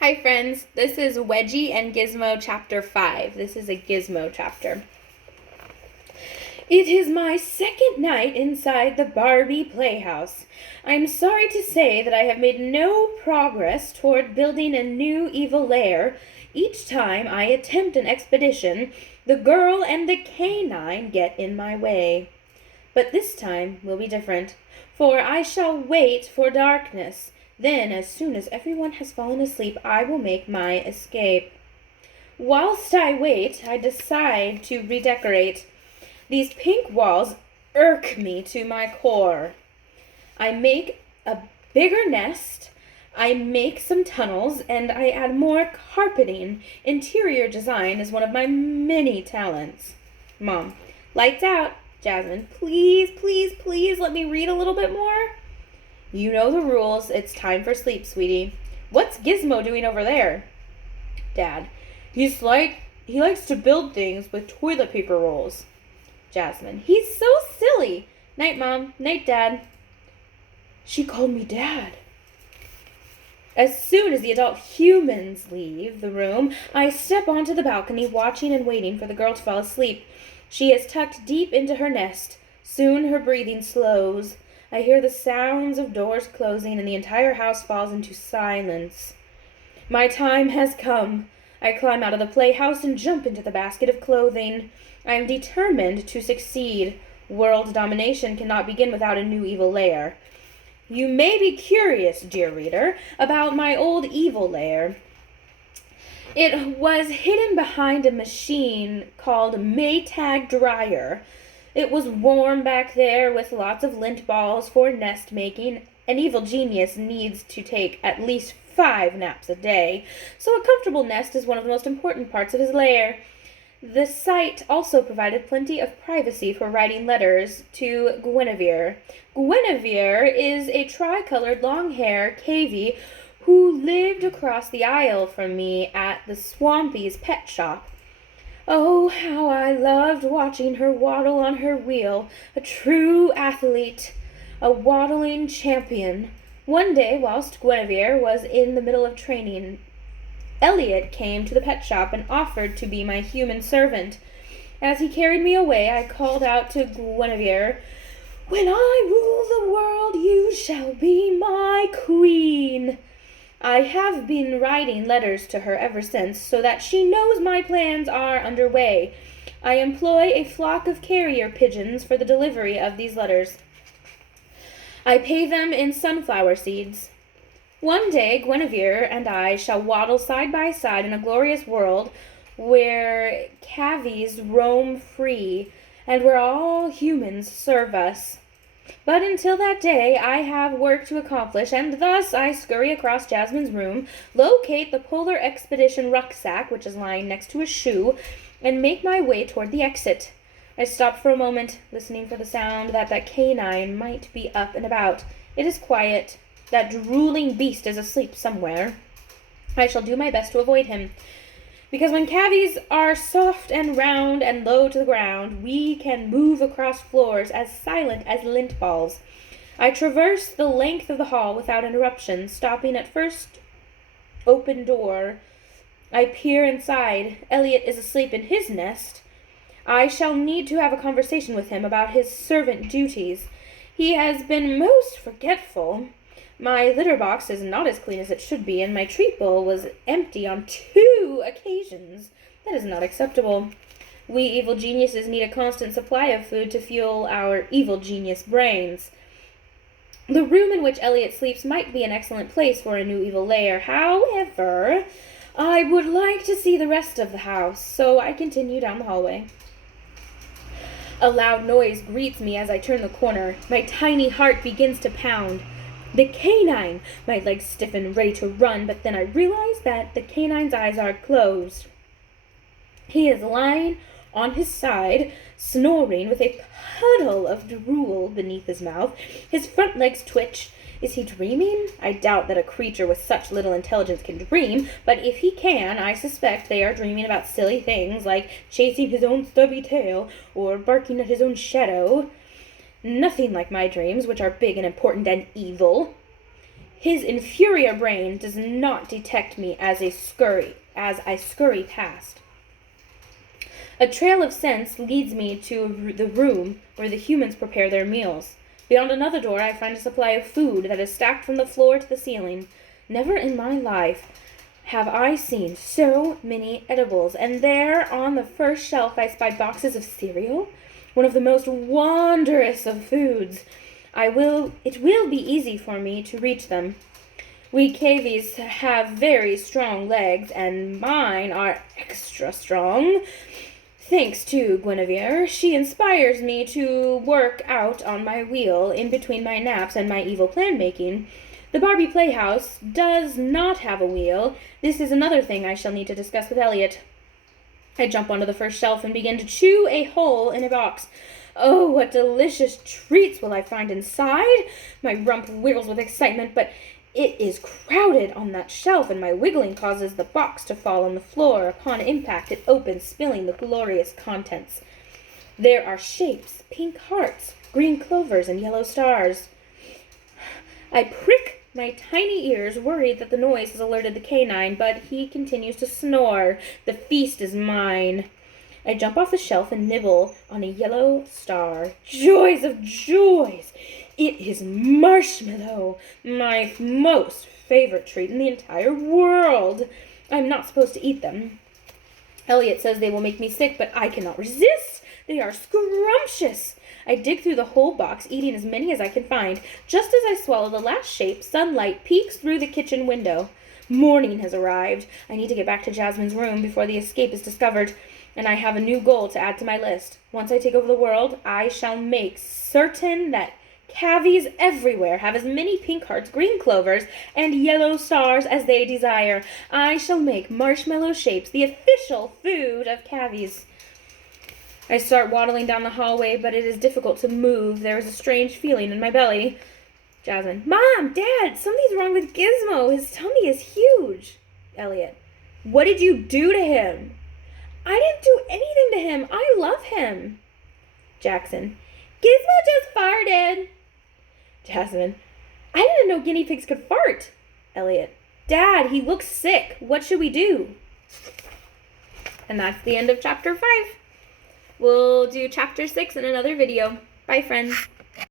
Hi friends, this is Wedgie and Gizmo Chapter 5. This is a Gizmo chapter. It is my second night inside the Barbie playhouse. I'm sorry to say that I have made no progress toward building a new evil lair. Each time I attempt an expedition, the girl and the canine get in my way. But this time will be different, for I shall wait for darkness. Then, as soon as everyone has fallen asleep, I will make my escape. Whilst I wait, I decide to redecorate. These pink walls irk me to my core. I make a bigger nest, I make some tunnels, and I add more carpeting. Interior design is one of my many talents. Mom, lights out. Jasmine, please, please, please let me read a little bit more. You know the rules. It's time for sleep, sweetie. What's Gizmo doing over there? Dad, he likes to build things with toilet paper rolls. Jasmine, he's so silly. Night, Mom. Night, Dad. She called me Dad. As soon as the adult humans leave the room, I step onto the balcony, watching and waiting for the girl to fall asleep. She is tucked deep into her nest. Soon her breathing slows. I hear the sounds of doors closing, and the entire house falls into silence. My time has come. I climb out of the playhouse and jump into the basket of clothing. I am determined to succeed. World domination cannot begin without a new evil lair. You may be curious, dear reader, about my old evil lair. It was hidden behind a machine called Maytag Dryer. It was warm back there with lots of lint balls for nest making. An evil genius needs to take at least 5 naps a day, so a comfortable nest is one of the most important parts of his lair. The site also provided plenty of privacy for writing letters to Guinevere. Guinevere is a tri-colored long-haired cavie who lived across the aisle from me at the Swampy's pet shop. Oh, how I loved watching her waddle on her wheel, a true athlete, a waddling champion. One day, whilst Guinevere was in the middle of training, Elliot came to the pet shop and offered to be my human servant. As he carried me away, I called out to Guinevere, "When I rule the world, you shall be my queen." I have been writing letters to her ever since, so that she knows my plans are underway. I employ a flock of carrier pigeons for the delivery of these letters. I pay them in sunflower seeds. One day, Guinevere and I shall waddle side by side in a glorious world where cavies roam free and where all humans serve us. But until that day, I have work to accomplish, and thus I scurry across Jasmine's room, locate the Polar Expedition rucksack, which is lying next to a shoe, and make my way toward the exit. I stop for a moment, listening for the sound that canine might be up and about. It is quiet. That drooling beast is asleep somewhere. I shall do my best to avoid him, because when cavies are soft and round and low to the ground, we can move across floors as silent as lint balls. I traverse the length of the hall without interruption, stopping at first open door. I peer inside. Elliot is asleep in his nest. I shall need to have a conversation with him about his servant duties. He has been most forgetful. My litter box is not as clean as it should be, and my treat bowl was empty on 2 occasions. That is not acceptable. We evil geniuses need a constant supply of food to fuel our evil genius brains. The room in which Elliot sleeps might be an excellent place for a new evil lair. However, I would like to see the rest of the house, so I continue down the hallway. A loud noise greets me as I turn the corner. My tiny heart begins to pound. The canine! My legs stiffen, ready to run, but then I realize that the canine's eyes are closed. He is lying on his side, snoring with a puddle of drool beneath his mouth. His front legs twitch. Is he dreaming? I doubt that a creature with such little intelligence can dream, but if he can, I suspect they are dreaming about silly things like chasing his own stubby tail or barking at his own shadow. Nothing like my dreams, which are big and important and evil. His inferior brain does not detect me as I scurry past. A trail of scents leads me to the room where the humans prepare their meals. Beyond another door, I find a supply of food that is stacked from the floor to the ceiling. Never in my life have I seen so many edibles, and there on the first shelf I spied boxes of cereal, one of the most wondrous of foods. It will be easy for me to reach them. We cavies have very strong legs, and mine are extra strong. Thanks to Guinevere, she inspires me to work out on my wheel in between my naps and my evil plan making. The Barbie Playhouse does not have a wheel. This is another thing I shall need to discuss with Elliot. I jump onto the first shelf and begin to chew a hole in a box. Oh, what delicious treats will I find inside? My rump wiggles with excitement, but it is crowded on that shelf, and my wiggling causes the box to fall on the floor. Upon impact, it opens, spilling the glorious contents. There are shapes, pink hearts, green clovers, and yellow stars. I prick my tiny ears, worried that the noise has alerted the canine, but he continues to snore. The feast is mine. I jump off the shelf and nibble on a yellow star. Joys of joys! It is marshmallow, my most favorite treat in the entire world. I'm not supposed to eat them. Elliot says they will make me sick, but I cannot resist. They are scrumptious. I dig through the whole box, eating as many as I can find. Just as I swallow the last shape, sunlight peeks through the kitchen window. Morning has arrived. I need to get back to Jasmine's room before the escape is discovered, and I have a new goal to add to my list. Once I take over the world, I shall make certain that cavies everywhere have as many pink hearts, green clovers, and yellow stars as they desire. I shall make marshmallow shapes the official food of cavies. I start waddling down the hallway, but it is difficult to move. There is a strange feeling in my belly. Jasmine. Mom, Dad, something's wrong with Gizmo. His tummy is huge. Elliot. What did you do to him? I didn't do anything to him. I love him. Jackson. Gizmo just farted. Jasmine. I didn't know guinea pigs could fart. Elliot. Dad, he looks sick. What should we do? And that's the end of chapter 5. We'll do chapter 6 in another video. Bye, friends.